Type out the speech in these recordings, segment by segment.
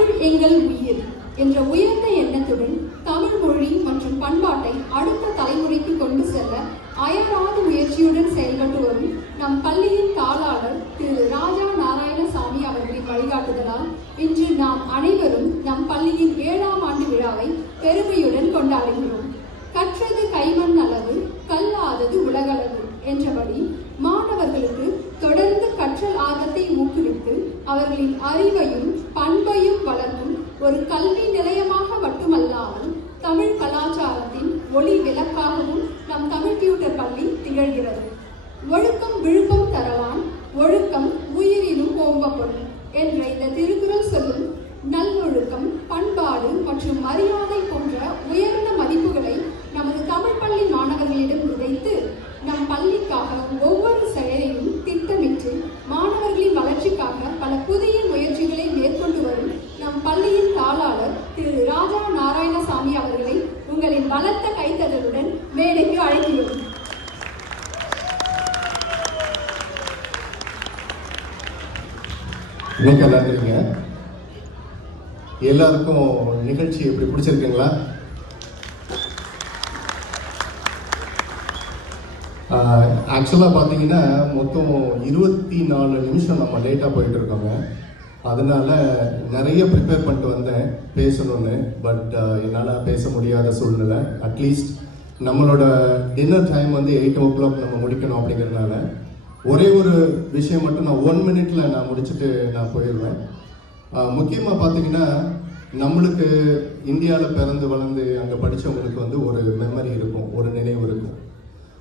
தமிழ் எங்கள் உயிர் என்ற உயர்ந்த எண்ணத்துடன் தமிழ் மொழி மற்றும் பண்பாட்டை அடுத்த தலைமுறைக்கு கொண்டு செல்ல அயராத முயற்சியுடன் செயல்பட்டு வரும் நம் பள்ளியின் தாளாளர் திரு ராஜா நாராயணசாமி அவர்களின் வழிகாட்டுதலால் இன்று நாம் அனைவரும் நம் பள்ளியின் 7ஆம் ஆண்டு விழாவை பெருமையுடன் கொண்டாடுகிறோம். கற்றது கைமண் அளவு, கல்லாதது உலகளவு என்றபடி மாணவர்களுக்கு தொடர்ந்து கற்றல் ஆர்வத்தை ஊக்குவித்து அவர்களின் அறிவையும் பண்பையும் வளர்க்கும் ஒரு கல்வி நிலையமாக மட்டுமல்லாமல் தமிழ் கலாச்சாரத்தின் ஒளி விளக்காகவும் நம் தமிழ் டியூட்டர் பள்ளி திகழ்கிறது. ஒழுக்கம் விழுப்பம் தரவான், ஒழுக்கம் உயிரினும் ஓம்பப்படும் என்ற இந்த திருக்குறள் சொல்லும் நல்லொழுக்கம், பண்பாடு மற்றும் மரியாதை போன்ற உயர்ந்த மதிப்புகளை நமது தமிழ் பள்ளி மாணவர்களிடம் விதைத்து நம் பள்ளிக்காக ஒவ்வொரு செயலையும் திட்டமிட்டு மாணவர்களின் வளர்ச்சிக்காக பல புதிய முயற்சிகளை மேற்கொண்டு வரும் நம் பள்ளியின் தாளாளர் திரு ராஜா நாராயணசாமி அவர்களை உங்களின் பலத்த கைத்தறலுடன் மேடைக்கு அழைக்கிறோம். நன்றிங்க. எல்லாருக்கும் நிகழ்ச்சி எப்படி பிடிச்சிருக்குங்களா? ஆக்சுவலாக பார்த்தீங்கன்னா மொத்தம் 24 நிமிஷம் நம்ம லேட்டாக போயிட்டு இருக்கோங்க. அதனால நிறைய ப்ரிப்பேர் பண்ணிட்டு வந்தேன் பேசணும்னு. பட் என்னால் பேச முடியாத சூழ்நிலை. அட்லீஸ்ட் நம்மளோட டின்னர் டைம் வந்து 8 o'clock நம்ம முடிக்கணும் அப்படிங்கிறதுனால ஒரே ஒரு விஷயம் மட்டும் நான் 1 minute நான் முடிச்சுட்டு நான் போயிடுவேன். முக்கியமாக பார்த்தீங்கன்னா நம்மளுக்கு இந்தியாவில் பிறந்து வளர்ந்து அங்கே படித்தவங்களுக்கு வந்து ஒரு மெமரி இருக்கும், ஒரு நினைவு இருக்கும்.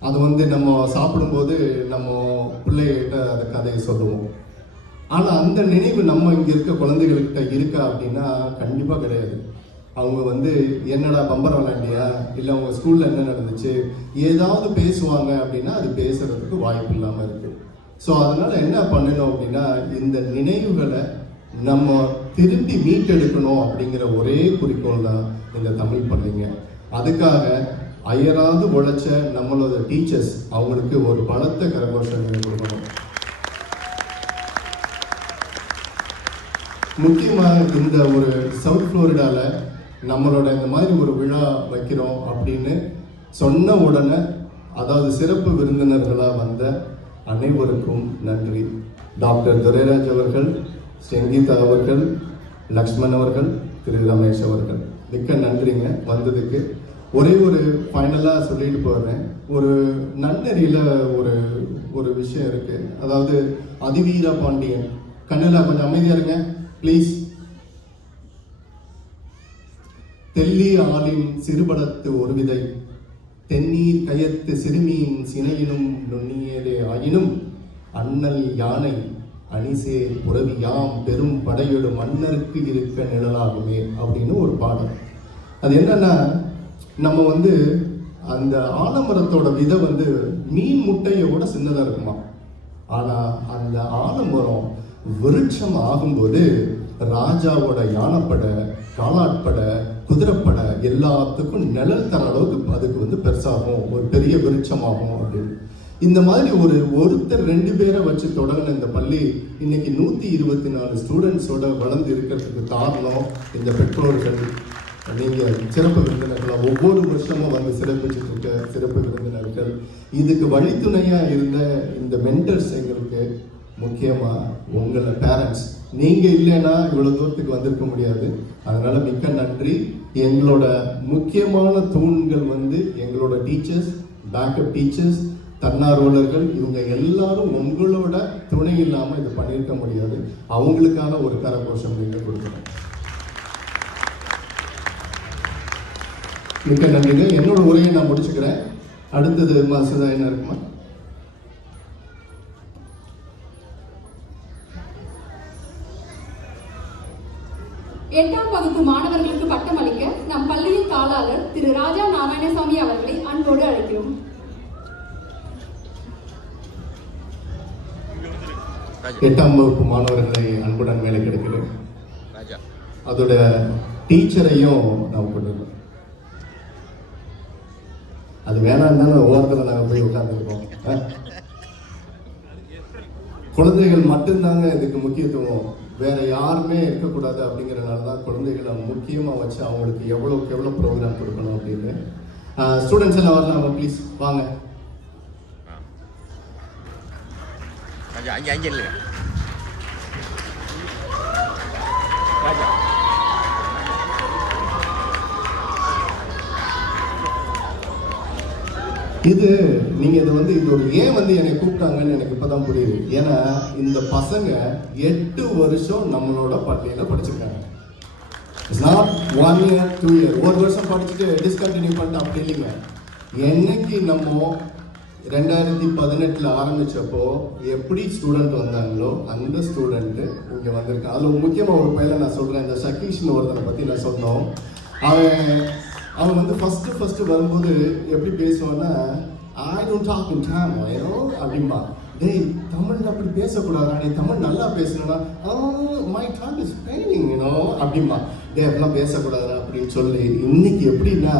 அது வந்து நம்ம சாப்பிடும்போது நம்ம பிள்ளைகிட்ட அந்த கதையை சொல்லுவோம். ஆனால் அந்த நினைவு நம்ம இங்கே இருக்க குழந்தைகள்கிட்ட இருக்கா அப்படின்னா கண்டிப்பாக கிடையாது. அவங்க வந்து என்னடா பம்பரம் விளையாண்டியா, இல்லை அவங்க ஸ்கூலில் என்ன நடந்துச்சு, ஏதாவது பேசுவாங்க அப்படின்னா அது பேசுறதுக்கு வாய்ப்பு இல்லாமல் இருக்குது. ஸோ அதனால் என்ன பண்ணணும் அப்படின்னா இந்த நினைவுகளை நம்ம திரும்பி மீட்டெடுக்கணும் அப்படிங்கிற ஒரே குறிக்கோள் தான் இந்த தமிழ் பள்ளிங்க. அதுக்காக அயராது உழைச்ச நம்மளோட டீச்சர்ஸ் அவங்களுக்கு ஒரு பலத்த கரகோஷம் கொடுக்கணும். முக்கியமாக இந்த ஒரு சவுத் ஃப்ளோரிடாவில் நம்மளோட இந்த மாதிரி ஒரு விழா வைக்கிறோம் அப்படின்னு சொன்ன உடனே, அதாவது சிறப்பு விருந்தினர்களாக வந்த அனைவருக்கும் நன்றி. டாக்டர் துரைராஜ் அவர்கள், செங்கீதா அவர்கள், லக்ஷ்மண் அவர்கள், திரு ரமேஷ் அவர்கள், மிக்க நன்றிங்க வந்ததுக்கு. ஒரே ஒரு ஃபைனலாக சொல்லிட்டு போகிறேன். ஒரு நன்னெறியில் ஒரு விஷயம் இருக்குது. அதாவது அதிவீர பாண்டியன், கண்ணில் கொஞ்சம் அமைதியாக இருங்க ப்ளீஸ். தெல்லி ஆளின் சிறுபடத்து ஒரு விதை, தென்னீர் கயத்து சிறுமியின் சினையினும் நுண்ணியதே ஆயினும் அண்ணல் யானை அணிசே புறவியாம் பெரும் படையொடு மன்னருக்கு இருக்க நிழலாகுமே அப்படின்னு ஒரு பாடம். அது என்னன்னா, நம்ம வந்து அந்த ஆலமரத்தோட விதை வந்து மீன் முட்டையோட சின்னதாக இருக்குமா. ஆனால் அந்த ஆலமரம் விருட்சம் ஆகும்போது ராஜாவோட யானைப்படை, காலாட்படை, குதிரைப்படை எல்லாத்துக்கும் நிழல் தர அளவுக்கு அதுக்கு வந்து பெருசாகும், ஒரு பெரிய விருட்சமாகும் அப்படின்னு. இந்த மாதிரி ஒருத்தர் 2 பேரை வச்சு தொடங்கின இந்த பள்ளி இன்னைக்கு 124 ஸ்டூடெண்ட்ஸோட வளர்ந்து இருக்கிறதுக்கு காரணம் இந்த பெற்றோர்கள். நீங்கள் சிறப்பு விருந்தினர்களாக ஒவ்வொரு வருஷமும் வந்து சிறப்பிச்சுட்டு இருக்க சிறப்பு விருந்தினர்கள், இதுக்கு வழித்துணையாக இருந்த இந்த மென்டர்ஸ், எங்களுக்கு முக்கியமாக உங்களை பேரண்ட்ஸ், நீங்கள் இல்லைன்னா இவ்வளோ தூரத்துக்கு வந்திருக்க முடியாது. அதனால மிக்க நன்றி. எங்களோட முக்கியமான தூண்கள் வந்து எங்களோட டீச்சர்ஸ், பேக்கப் டீச்சர்ஸ், தன்னார்வலர்கள், இவங்க எல்லாரும் உங்களோட துணை இல்லாமல் இது பண்ணியிருக்க முடியாது. அவங்களுக்கான ஒரு கரகோஷம் நீங்கள் கொடுக்கணும். மிக்க நன்றிங்க. என்னோட உரையை நான் முடிச்சுக்கிறேன். அடுத்தது மாசதா என்ன இருக்குமா? எட்டாம் வகுப்பு மாணவர்களுக்கு பட்டம் அளிக்க நம் பள்ளியின் தாளாளர் திரு ராஜா நாராயணசாமி அவர்களை அன்போடு அழைக்கிறோம். எட்டாம் வகுப்பு மாணவர்களை அன்புடன் மேலே கிடைக்கிறேன். அதோட டீச்சரையும் நான் கொண்டு அது வேணாம் தானே ஓரத்தில் நாங்கள் போய் உட்காந்துருக்கோம். குழந்தைகள் மட்டும்தாங்க இதுக்கு முக்கியத்துவம், வேற யாருமே இருக்கக்கூடாது. அப்படிங்கிறனால தான் குழந்தைகளை முக்கியமாக வச்சு அவங்களுக்கு எவ்வளோக்கு எவ்வளோ ப்ரோக்ராம் கொடுக்கணும் அப்படின்னு. ஸ்டூடெண்ட்ஸ் எல்லாம் வரலாம் ப்ளீஸ் வாங்க. இது நீங்க இது ஒரு ஏன் என்னை கூப்பிட்டாங்கன்னு எனக்கு இப்பதான் புரியுது. ஏன்னா இந்த பசங்க 8 வருஷம் நம்மளோட பள்ளியில படிச்சிருக்காங்க. It's not 1 year 2 year. ஒரு வருஷம் படிச்சுட்டு டிஸ்கண்டினியூ பண்ணிட்டு அப்படி இல்லைங்க. என்னைக்கு நம்ம 2018 ஆரம்பிச்சப்போ எப்படி ஸ்டூடெண்ட் வந்தாங்களோ அந்த ஸ்டூடெண்ட் இங்க வந்திருக்காங்க. அதுல முக்கியமா ஒரு பையனை நான் சொல்றேன், இந்த சகீஷ்னு ஒருத்தனை பத்தி நான் சொன்னோம். அவன் ஃபர்ஸ்ட் வரும்போது எப்படி பேசுவான்னா, I don't talk in Tamil அப்படின்பா. டேய் தமிழ்ல அப்படி பேசக்கூடாதா, நீ தமிழ் நல்லா பேசணும்னா மை டாக் இஸ் பெயினிங் அப்படின்பா. டே அப்படிலாம் பேசக்கூடாதா அப்படின்னு சொல்லி இன்னைக்கு எப்படின்னா,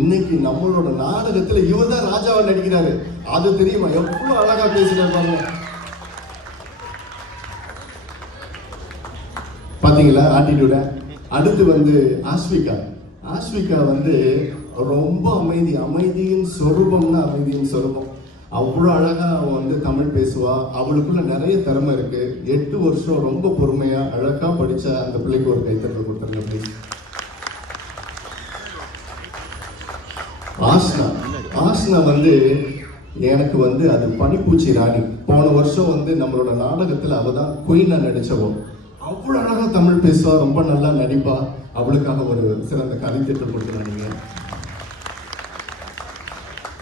இன்னைக்கு நம்மளோட நாடகத்துல இவர் தான் ராஜாவை நடிக்கிறாரு. அது தெரியுமா, எவ்வளவு அழகா பேசுறாரு பாத்தீங்களா ஆட்டிடியூட. அடுத்து ஆஸ்விகா ரொம்ப அமைதியின் சொரூபம்னா அமைதியின் சொரூபம். அவ்வளோ அழகா அவன் தமிழ் பேசுவா. அவளுக்குள்ள நிறைய திறமை இருக்கு. 8 வருஷம் ரொம்ப பொறுமையா அழகா படிச்ச அந்த பிள்ளைக்கு ஒரு கைத்தட்டல் கொடுத்தாங்க ப்ளீஸ். ஆஷ்னா எனக்கு அது பனிப்பூச்சி ராணி. போன வருஷம் நம்மளோட நாடகத்துல அவ தான் குயினா நடிச்சவோ. அவ்வளோ அழகா தமிழ் பேசுவா, ரொம்ப நல்லா நடிப்பா. அவளுக்காக ஒரு சிறந்த கலைத்திட்டம் கொடுத்துருந்தீங்க.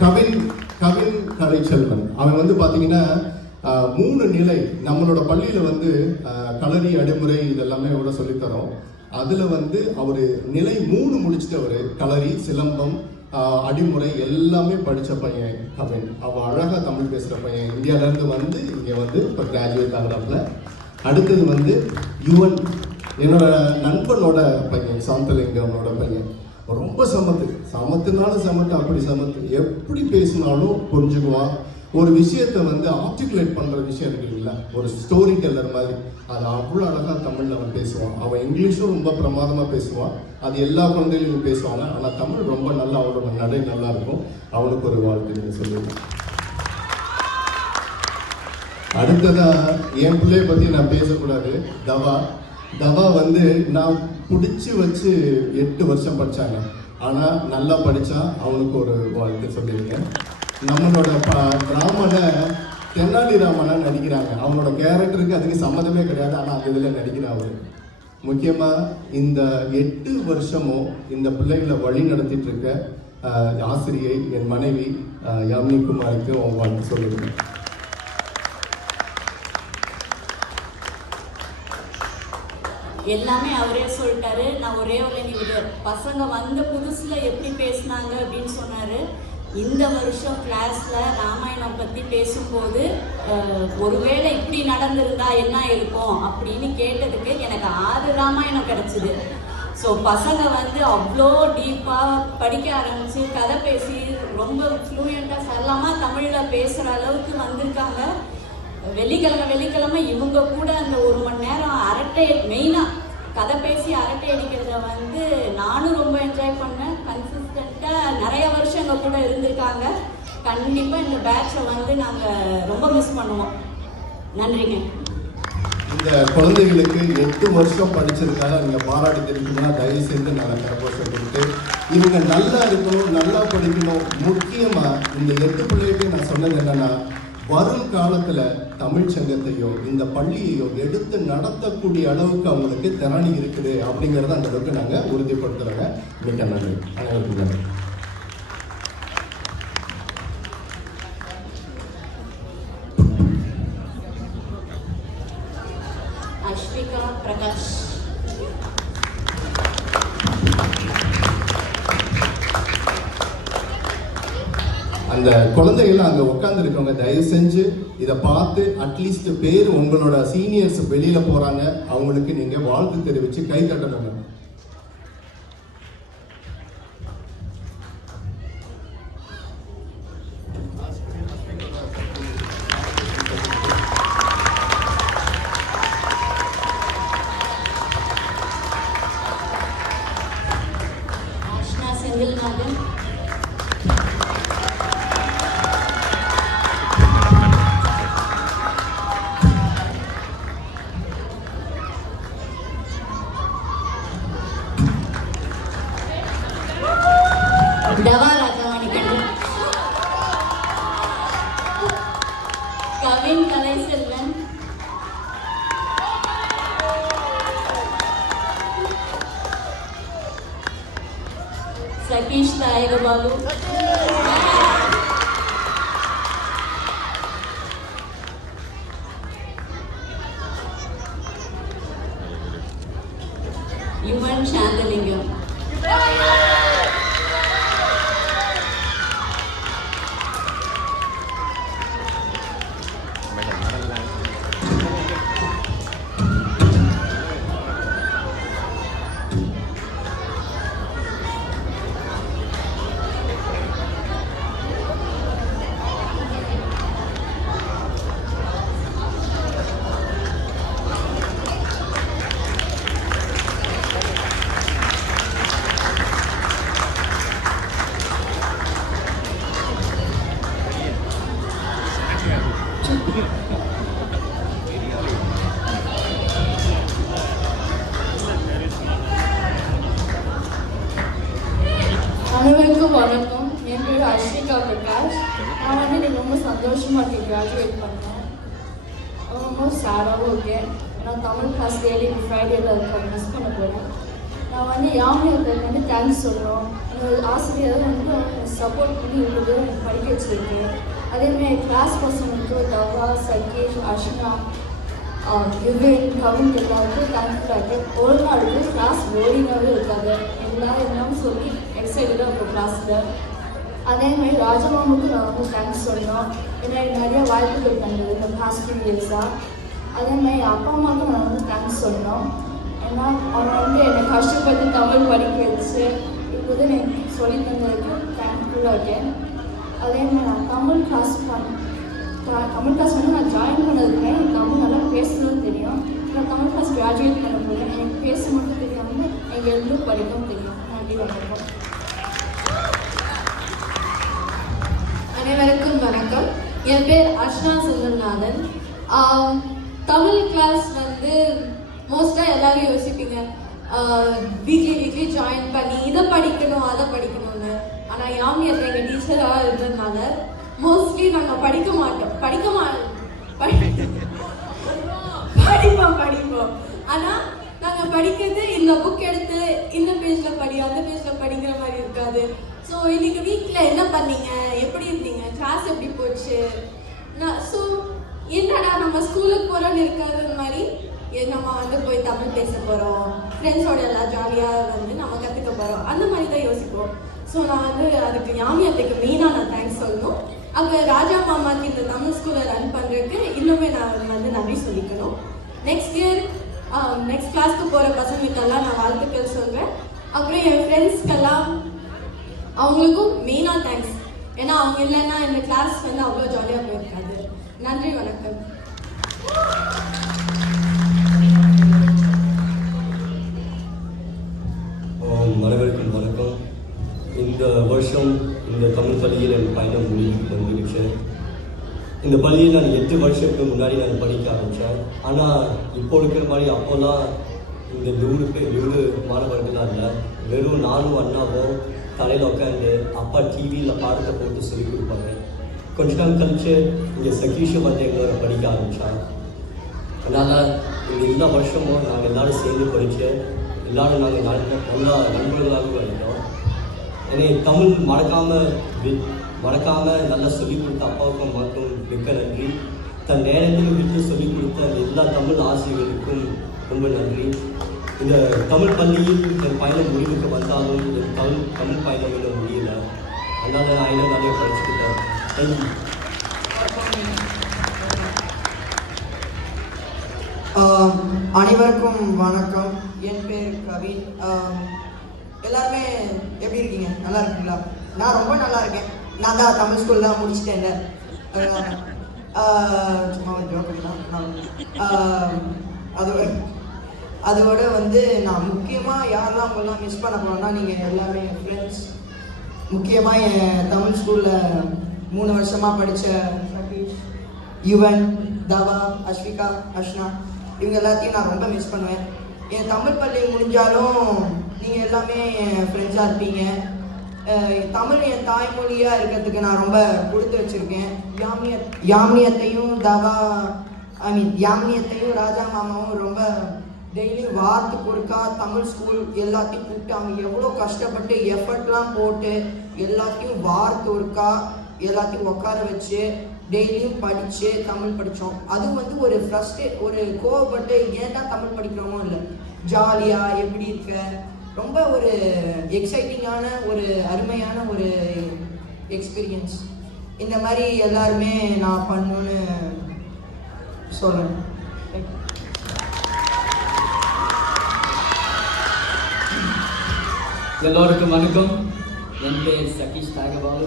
கவின் கலைச்செல்வன் அவன் பாத்தீங்கன்னா 3 நிலை நம்மளோட பள்ளியில களரி அடைமுறை இதெல்லாமே கூட சொல்லித்தரோம். அதுல அவரு நிலை 3 முடிச்சுட்டு அவரு களரி, சிலம்பம், அடிமுறை எல்லாமே படிச்ச பையன் கவின். அவன் அழகா தமிழ் பேசுற பையன். இந்தியால இருந்து இங்க இப்ப கிராஜுவேட் ஆகுறாப்புல. அடுத்தது யுவன், என்னோட நண்பனோட பையன், சாந்தலிங்கனோட பையன். ரொம்ப சமத்துனாலும் அப்படி சமத்து. எப்படி பேசினாலும் புரிஞ்சுக்குவான். ஒரு விஷயத்த ஆர்டிகுலேட் பண்ற விஷயம் இருக்கு இல்லைங்களா, ஒரு ஸ்டோரி டெல்லர் மாதிரி. அது அவ்வளோ அழகா தமிழ்ல அவன் பேசுவான். அவன் இங்கிலீஷும் ரொம்ப பிரமாதமா பேசுவான். அது எல்லா குழந்தைகளும் பேசுவாங்க. ஆனா தமிழ் ரொம்ப நல்லா, அவனோட நடை நல்லா இருக்கும். அவனுக்கு ஒரு வாழ்த்து நீங்க சொல்லுங்க. அடுத்ததா என் பிள்ளைய பத்தி நான் பேசக்கூடாது. தவா நான் பிடிச்சி வச்சு 8 வருஷம் படிச்சாங்க. ஆனா நல்லா படிச்சா அவனுக்கு ஒரு வாழ்த்து சொல்லியிருக்கேன். நம்மளோட ராமனை தென்னாலிராமனா நடிக்கிறாங்க. அவனோட கேரக்டருக்கு அதுக்கு சம்மந்தமே கிடையாது. ஆனா அந்த இதுல நடிக்கிறான் அவரு. முக்கியமா இந்த 8 வருஷமும் இந்த பிள்ளைகளை வழி நடத்திட்டு இருக்க ஆசிரியை என் மனைவி யாமினி குமாருக்கு வாழ்த்து சொல்லுங்க. எல்லாமே அவரே சொல்லிட்டாரு. நான் ஒரே ஒரு பசங்க புதுசுல எப்படி பேசினாங்க அப்படின்னு சொன்னாரு. இந்த வருஷம் கிளாஸ்ல ராமாயணம் பத்தி பேசும்போது ஒருவேளை இப்படி நடந்திருந்தா என்ன இருக்கும் அப்படின்னு கேட்டதுக்கு எனக்கு 6 ராமாயணம் கிடைச்சிது. ஸோ பசங்க அவ்வளோ டீப்பாக படிக்க ஆரம்பிச்சு கதை பேசி ரொம்ப ஃப்ளூயண்டாக சரளமாக தமிழில் பேசுகிற அளவுக்கு வந்திருக்காங்க. வெள்ளிக்கிழமை இவங்க கூட அந்த 1 மணி நேரம் அரட்டை, மெயினாக கதை பேசி அரட்டை அடிக்கிறத நானும் ரொம்ப என்ஜாய் பண்ணேன். கன்சிஸ்டண்ட்டாக நிறைய வருஷம் எங்கள் கூட இருந்திருக்காங்க. கண்டிப்பாக இந்த பேட்சை நாங்கள் ரொம்ப மிஸ் பண்ணுவோம். நன்றிங்க. இந்த குழந்தைகளுக்கு 8 வருஷம் படிச்சதுக்காக நீங்க பாராட்டி தெரிவிக்கணும்னா தயவு செய்து நான் கரகோஷம் கொடுத்து இவங்க நல்லா இருக்கணும், நல்லா படிக்கணும். முக்கியமா இந்த 8 பிள்ளைகளுக்கு நான் சொன்னது என்னன்னா, வரும் காலத்துல தமிழ் சங்கத்தையோ இந்த பள்ளியையோ எடுத்து நடத்தக்கூடிய அளவுக்கு அவங்களுக்கு திறனி இருக்குது அப்படிங்கறத அந்த அளவுக்கு நாங்க உறுதிப்படுத்துறோங்க. மிக்க நன்றி. அனைவருக்கும் நன்றி. அஸ்விகா பிரகாஷ். அந்த குழந்தைகள் அங்க உட்கார்ந்து இருக்கவங்க தயவு செஞ்சு இதை பார்த்து அட்லீஸ்ட் பேர் உங்களோட சீனியர்ஸ் வெளியில போறாங்க, அவங்களுக்கு நீங்க வாழ்த்து தெரிவிச்சு கை தட்டணுங்க. சாயகபாலு. யுவன் சாந்தலிங்கம். அனைவருக்கும் வணக்கம். என் பேர் அஸ்விகா பிரகாஷ். நான் இன்னைக்கு ரொம்ப சந்தோஷமாக கிராஜுவேட் பண்ணேன். ரொம்ப சேடாகவும் இருக்கேன். நான் தமிழ் கிளாஸ் டெய்லி ஃப்ரைடேல மிஸ் பண்ண போகிறேன். நான் யாமியாவுக்கு தேங்க்ஸ் சொல்கிறோம். என்னோட ஆசிரியர் சப்போர்ட் பண்ணி இவ்வளோ எனக்கு படிக்க வச்சுருக்கேன். அதேமாதிரி கிளாஸ் பசங்களுக்கு தவா, சகேஷ், அஷ்னா, யுவன், கவின் எல்லாருக்கும் தேங்க்ஃபுல்லாக இருக்கேன். ஒரு நாள் கிளாஸ் போரிங்காகவே இருக்காது. எல்லாரும் என்னன்னு சொல்லி எக்ஸைட்டடாக இருக்கும் கிளாஸில். அதேமாதிரி ராஜமாமுக்கு நான் ரொம்ப தேங்க்ஸ் சொல்லணும். ஏன்னா எனக்கு நிறைய வாய்ப்புகள் தந்தது இந்த பாஸ்ட் 2 இயர்ஸாக. அதேமாதிரி அப்பா அம்மாவுக்கு நான் தேங்க்ஸ் சொல்லணும். ஏன்னா அவங்க என்னை கஷ்டப்பட்டு தமிழ் படிக்க வச்சு இப்போது எனக்கு சொல்லி தந்ததுக்கு தேங்க்ஃபுல்லாக இருக்கேன். அதேமாதிரி நான் தமிழ் கிளாஸ் நான் ஜாயின் பண்ணதுக்கு எனக்கு தமிழ் நல்லா பேசுறதும் தெரியும். நான் தமிழ் கிளாஸ் கிராஜுவேட் பண்ண போகிறேன். எனக்கு பேச மட்டும் தெரியாமல் எனக்கு எழுதும் படிக்கவும் தெரியும். நன்றி, வணக்கம். அனைவருக்கும் வணக்கம். என் பேர் அஷ்னா சுந்தரநாதன். தமிழ் கிளாஸ் மோஸ்ட்டாக எல்லாரும் யோசிப்பீங்க வீக்லி ஜாயின் பண்ணி இதை படிக்கணும் அதை படிக்கணும்னு. ஆனால் யாமியர் எங்கள் டீச்சராக இருந்ததுனால மோஸ்ட்லி நாங்கள் படிப்போம். ஆனால் நாங்கள் படிக்கிறது இந்த புக் எடுத்து இந்த பேஜில் படி அந்த பேஜில் படிக்கிற மாதிரி இருக்காது. ஸோ இன்னைக்கு வீக்கில் என்ன பண்ணீங்க, எப்படி இருந்தீங்க, கிளாஸ் எப்படி போச்சு, ஸோ என்னடா நம்ம ஸ்கூலுக்கு போகிறோன்னு இருக்காது மாதிரி நம்ம போய் தமிழ் பேச போகிறோம், ஃப்ரெண்ட்ஸோட எல்லாம் ஜாலியாக நம்ம கற்றுக்க போகிறோம், அந்த மாதிரி தான் யோசிப்போம். ஸோ நான் அதுக்கு யாமியாத்துக்கு மெயினாக நான் தேங்க்ஸ் சொல்லணும். அங்கே ராஜா மாமாக்கு இந்த தமிழ் ஸ்கூலை ரன் பண்ணுறதுக்கு இன்னுமே நான் நன்றி சொல்லிக்கணும். நெக்ஸ்ட் இயர் நெக்ஸ்ட் கிளாஸ்க்கு போகிற பசங்களுக்கெல்லாம் நான் வாழ்த்துக்கள் சொல்கிறேன். அப்புறம் என் ஃப்ரெண்ட்ஸ்க்கெல்லாம் அவங்களுக்கும் மெயினாக தேங்க்ஸ். ஏன்னா அவங்க இல்லைன்னா இந்த கிளாஸ் அவ்வளோ ஜாலியாக போயிருக்காது. நன்றி, வணக்கம். அனைவருக்கும் வணக்கம். இந்த வருஷம் இந்த தமிழ் பள்ளியில் என் பயணம் வந்துருச்சு. இந்த பள்ளியில் நான் 8 வருஷத்துக்கு முன்னாடி நான் படிக்க ஆரம்பித்தேன். ஆனால் இப்போ இருக்கிற மாதிரி அப்போல்லாம் இந்த 100 மாணவர்கள்லாம் இல்லை. வெறும் நானும் அண்ணாவும் தலையில் உட்காந்து அப்பா டிவியில் பாடத்தை போட்டு சொல்லிக் கொடுப்பாங்க. கொஞ்ச நாள் கழிச்சு இங்கே சகீஷும் எங்களோட படிக்க ஆரம்பித்தான். அதனால் இந்த எல்லா வருஷமும் நாங்கள் எல்லோரும் சேர்ந்து படித்து எல்லோரும் நாங்கள் நல்லா நண்பர்களாகவும் வந்துட்டோம். என்னை தமிழ் மறக்காமல் நல்லா சொல்லிக் கொடுத்த அப்பாவுக்கும் அம்மாவுக்கும் மிக்க நன்றி. தன் நேரத்தையும் விட்டு சொல்லிக் கொடுத்த எல்லா தமிழ் ஆசிரியர்களுக்கும் ரொம்ப நன்றி. இந்த தமிழ் பள்ளியில் என் பயணம் முடிவுக்கு வந்தாலும் என் தமிழ் பயணம் இன்னும் முடியல. அதனால் நான் இன்னும் நிறைய படிச்சுக்கிட்டேன். தேங்க்யூ. அனைவருக்கும் வணக்கம். என் பேர் கவின். எல்லாருமே எப்படி இருக்கீங்க? நல்லா இருக்கீங்களா? நான் ரொம்ப நல்லா இருக்கேன். நான் தான் தமிழ் ஸ்கூல் தான் முடிச்சுட்டேன். சும்மா ஒரு ஜோக்கு தான். அதோட நான் முக்கியமாக யாரெல்லாம் உங்களெலாம் மிஸ் பண்ண போனேன்னா நீங்கள் எல்லாமே என் ஃப்ரெண்ட்ஸ். முக்கியமாக என் தமிழ் ஸ்கூலில் 3 வருஷமாக படித்த சதீஷ், யுவன், தவா, அஸ்விகா, அஷ்னா இவங்க எல்லாத்தையும் நான் ரொம்ப மிஸ் பண்ணுவேன். என் தமிழ் பள்ளி முடிஞ்சாலும் நீங்கள் எல்லாமே என் ஃப்ரெண்ட்ஸாக இருப்பீங்க. தமிழ் என் தாய்மொழியாக இருக்கிறதுக்கு நான் ரொம்ப கொடுத்து வச்சுருக்கேன். யாமினியத்தையும் ராஜா மாமாவும் ரொம்ப டெய்லியும் வாரத்துக்கு ஒருக்கா தமிழ் ஸ்கூல் எல்லாத்தையும் கூப்பிட்டு அவங்க எவ்வளோ கஷ்டப்பட்டு எஃபர்ட்லாம் போட்டு எல்லாத்தையும் வாரத்துக்கு ஒருக்கா எல்லாத்தையும் உட்கார வச்சு டெய்லியும் படித்து தமிழ் படித்தோம். அது வந்து ஒரு கோவப்பட்டு ஏன்டா தமிழ் படிக்கிறோமோ இல்லை, ஜாலியாக எப்படி இருக்க, ரொம்ப ஒரு எக்ஸைட்டிங்கான ஒரு அருமையான ஒரு எக்ஸ்பீரியன்ஸ். இந்த மாதிரி எல்லாருமே நான் பண்ணணுன்னு சொல்கிறேன். எல்லோருக்கும் வணக்கம். என் பேர் சதீஷ் தாகபாலு.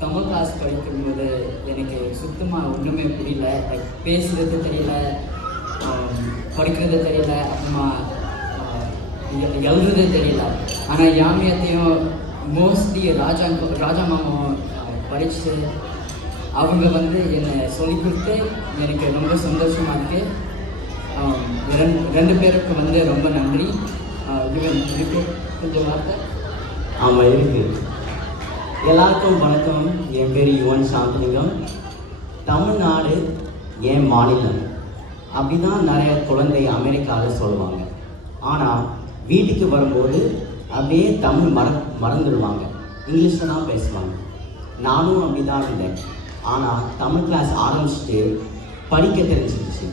தமிழ் கிளாஸ் படிக்கும்போது எனக்கு சுத்தமாக ஒன்றுமே புரியல. பேசுகிறது தெரியல, படிக்கிறது தெரியல, அப்புறமா எழுதுறது தெரியல. ஆனால் யாமியத்தையும் மோஸ்ட்லி ராஜா மாமாவும் படித்து அவங்க வந்து என்னை சொல்லிக் கொடுத்து எனக்கு ரொம்ப சந்தோஷமாக இருக்குது. ரெண்டு பேருக்கு வந்து ரொம்ப நன்றி. கொஞ்சம் வார்த்தை. ஆமாம் இருக்கு. எல்லாருக்கும் வணக்கம். என் பேர் யுவன் சாந்தலிங்கம். தமிழ்நாடு என் மாநிலம் அப்படி தான் நிறைய குழந்தை அமெரிக்காவில் சொல்லுவாங்க. ஆனால் வீட்டுக்கு வரும்போது அப்படியே தமிழ் மறந்துடுவாங்க, இங்கிலீஷில் தான் பேசுவாங்க. நானும் அப்படி தான் இருந்தேன். ஆனால் தமிழ் கிளாஸ் ஆரம்பிச்சுட்டு படிக்க தெரிஞ்சிருச்சு,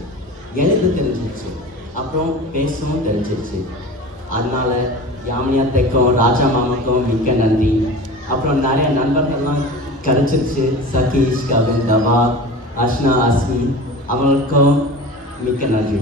எழுத தெரிஞ்சிருச்சு, அப்புறம் பேசவும் தெரிஞ்சிருச்சு. அதனால் யாமினியாத்தைக்கும் ராஜா மாமாக்கும் மிக்க நன்றி. அப்புறம் நிறைய நண்பர்கள்லாம் கிடச்சிருச்சு. சதீஷ், கவின், தவா, அஷ்னா, அஸ்மி, அவங்களுக்கும் மிக்க நன்றி.